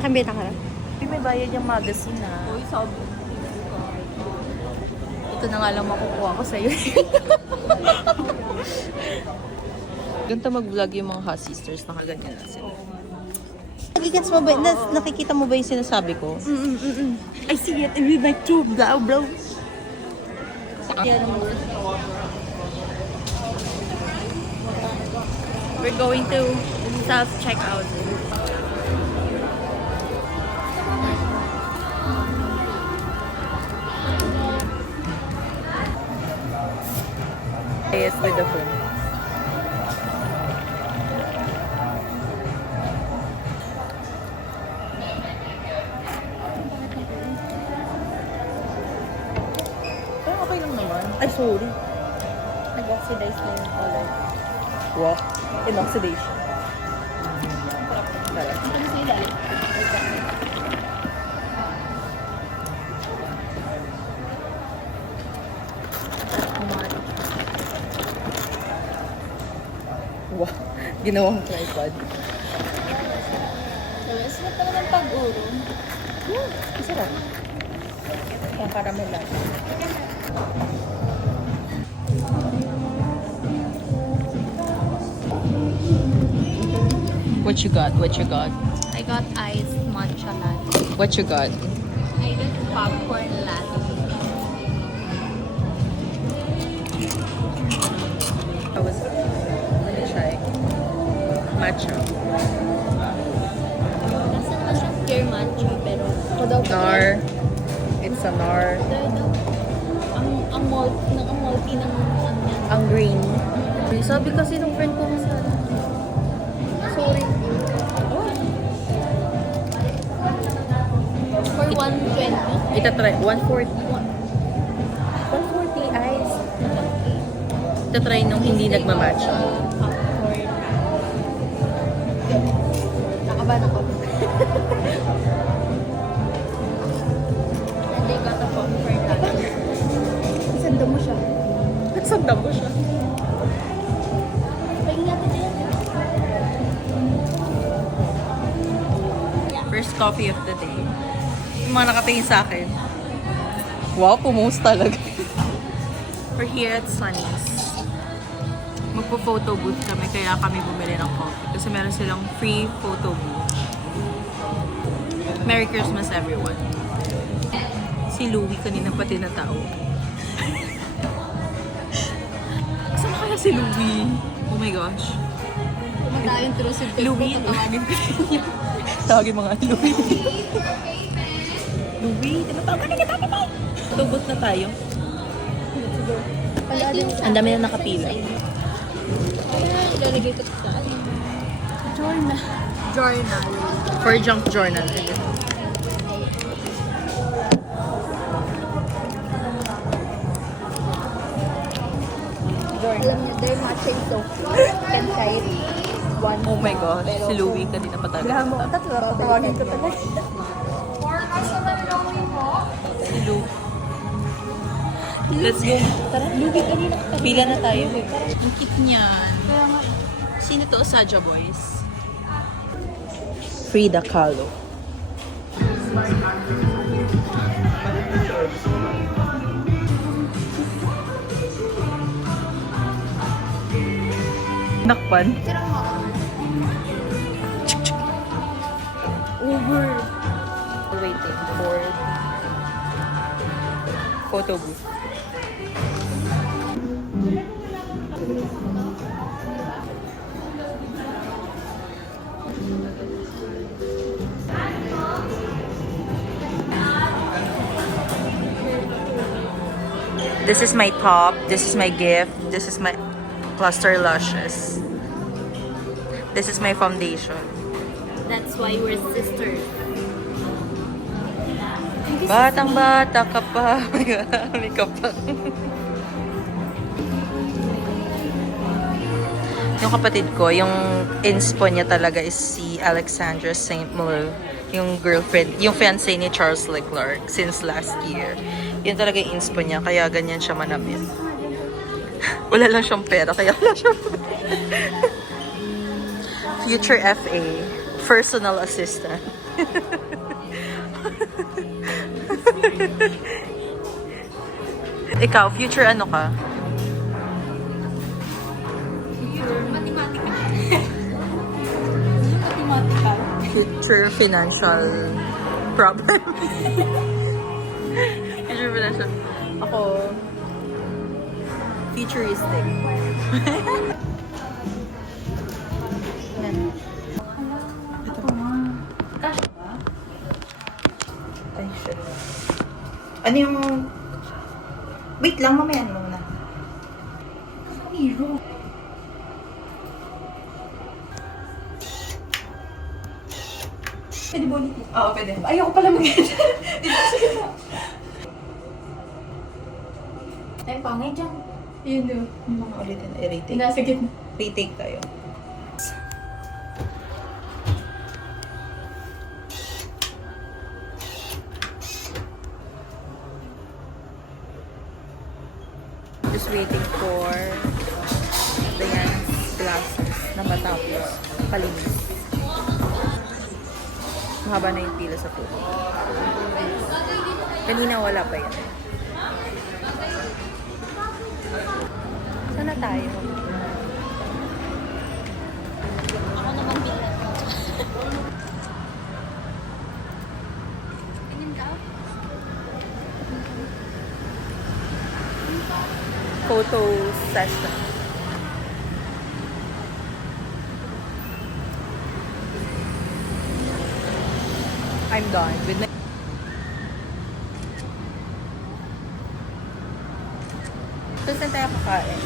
Sa akin, benta ka na. May bayad yung magazine na. Uy, sabi. Ito na nga lang makukuha ko sa'yo. Ganda mag-vlog yung mga hot sisters. Nakaganyan na sila. Nagigets mo ba? Nakikita mo ba yung sinasabi ko? I see it with my true bro. We're going to self-checkout. Yes, with the phone. Pero okay lang naman. Ay, sorry. Nag-oxidize na yung color. What? Inoxidation. Tara. Ano sa ilalim? Wow. Ginawang tripod. Sarap pa naman pag-uro. Masarap. Ang caramel lang. What you got? What you got? I got iced matcha latte. What you got? I got popcorn latte. How was it? Let me try. Matcha. Nasa na siyang pure matcha, pero Nar. It's a nar. ang multi ng ano yan. Ang green. Sabi kasi nung friend ko masarap. Sorry. For 120. Itatry. 140. 140 ice. Itatry nung hindi nagmamatcha. Popcorn. Nakaban ako. And they got a popcorn latte. Isanda mo siya. Nagsanda mo siya. Pagin natin yan. First coffee of the day. Yung mga nakatingin sa akin. Wow, pumost talaga. We're here at Sunny's. Magpo-photo booth kami, kaya kami bumili ng coffee. Kasi meron silang free photo booth. Merry Christmas, everyone. Si Louie kanina pati na tao. Saan kaya si Louie? Oh my gosh. Kumata yung intrusive Louie, tawagin ko niya. Tawagin mga Louie. Louie, tinatawag na kita naman. Tugot na tayo. Ang dami na nakapila. Lalagay ko sa journal. Journal. For junk journal. Alam niyo, they're matching so cute. Can try it. One. Oh my gosh, si Louie kanina pa talaga. Tatlo, tatawagin ko talaga. Si Louie. Let's go. Tara, Lugi kanina. pila na tayo. Ang cute niyan. Sino to? Saja Boys. Frida Kahlo. Nakpan. Over. Waiting for photo booth. This is my top. This is my gift. This is my cluster lashes. This is my foundation. That's why we're sisters. Batang bata ka pa. Marami ka pa. Yung kapatid ko, yung inspo niya talaga is si Alexandra St. Malo. Yung girlfriend, yung fiancé ni Charles Leclerc since last year. Yun talaga yung inspo niya, kaya ganyan siya manamit. Wala lang siyang pera, kaya wala siyang Future FA. personal assistant. Ikaw, future ano ka? Matematika. Matematika. Future financial problem. Future financial. Ako, futuristic. Yan. Ito. Ay, shit. Ano yung... Wait lang, mamaya muna. Hero. Pwede ba ulit? Oo, pwede. Ayoko pala mag-edit. Ay, pangay dyan. Yun o. Yung mga ulitin, retake. Nasa gitna. Retake tayo. Just waiting for the glasses na matapos palinis. Mahaba na yung pila sa tubig. Kanina wala pa yan. Saan na tayo? Ako naman bilang. Tingin ka? Photo session. I'm done with my... So, saan tayo kakain?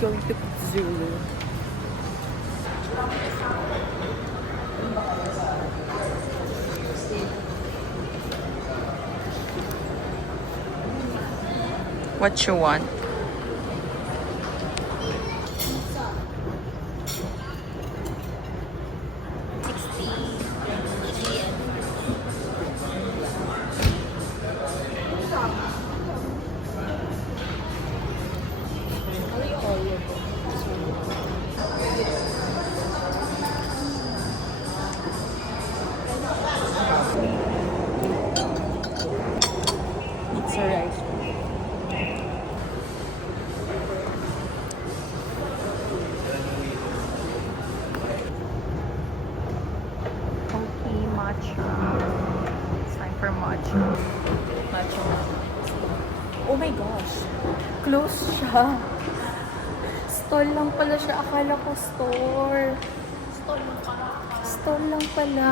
Going to Zulu. What you want? It's a rice. Okay, matcha. It's time for matcha. Matcha. Oh my gosh. Close siya. Stall lang pala siya. Akala ko store. Stall mo pa. Stall lang pala.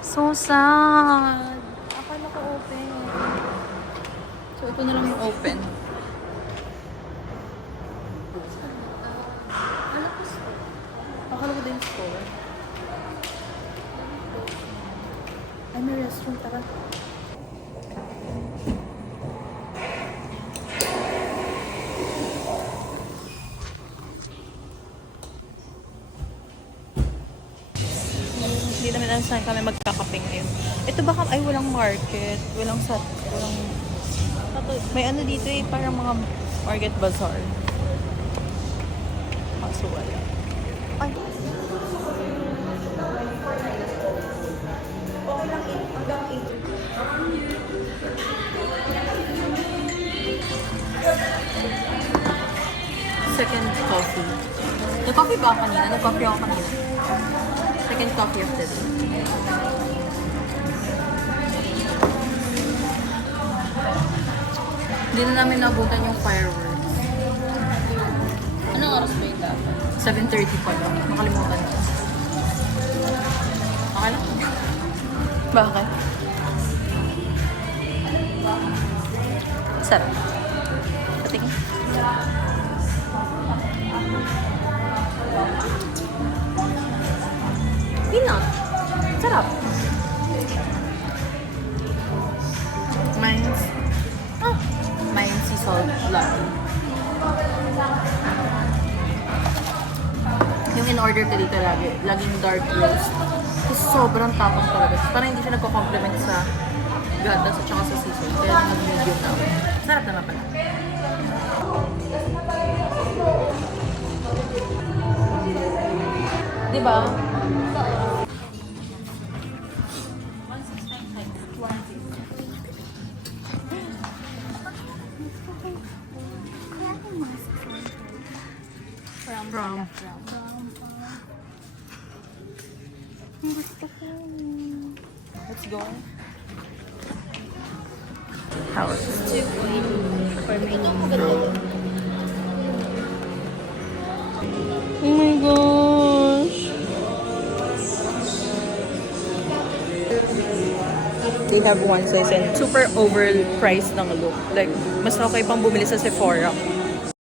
So sad. Akala ko open. So, ito na lang yung open. Ano ko store? Akala ko din store. Ay, may restaurant. Tara. Hindi namin alam saan kami magkakaping ngayon. Ito baka, ay walang market. Walang may ano dito eh, parang mga market bazaar. Kaso wala. Ay. Okay lang eh. Hanggang 8. Second coffee. Nag-coffee ba ako kanina? Nag-coffee ako kanina. Second coffee of the day. Hindi na namin nabutan yung fireworks. Anong oras ba yung dapat? 7:30 pa lang. Nakalimutan ko. Okay lang. Bakit? Sarap. Patingin. Peanut. Sarap. Mine's sea salt latte. Yung in-order ko dito laging dark roast. Kasi sobrang tapang talaga. Parang hindi siya nagko-complement sa gatas at saka sa sea salt. Kaya nag-medium na ako. Sarap naman pala. Diba? From. Gusto ko. Let's go. House. For my niece. Oh my gosh. They have one size and super overpriced ng look. Like, mas okay pang bumili sa Sephora.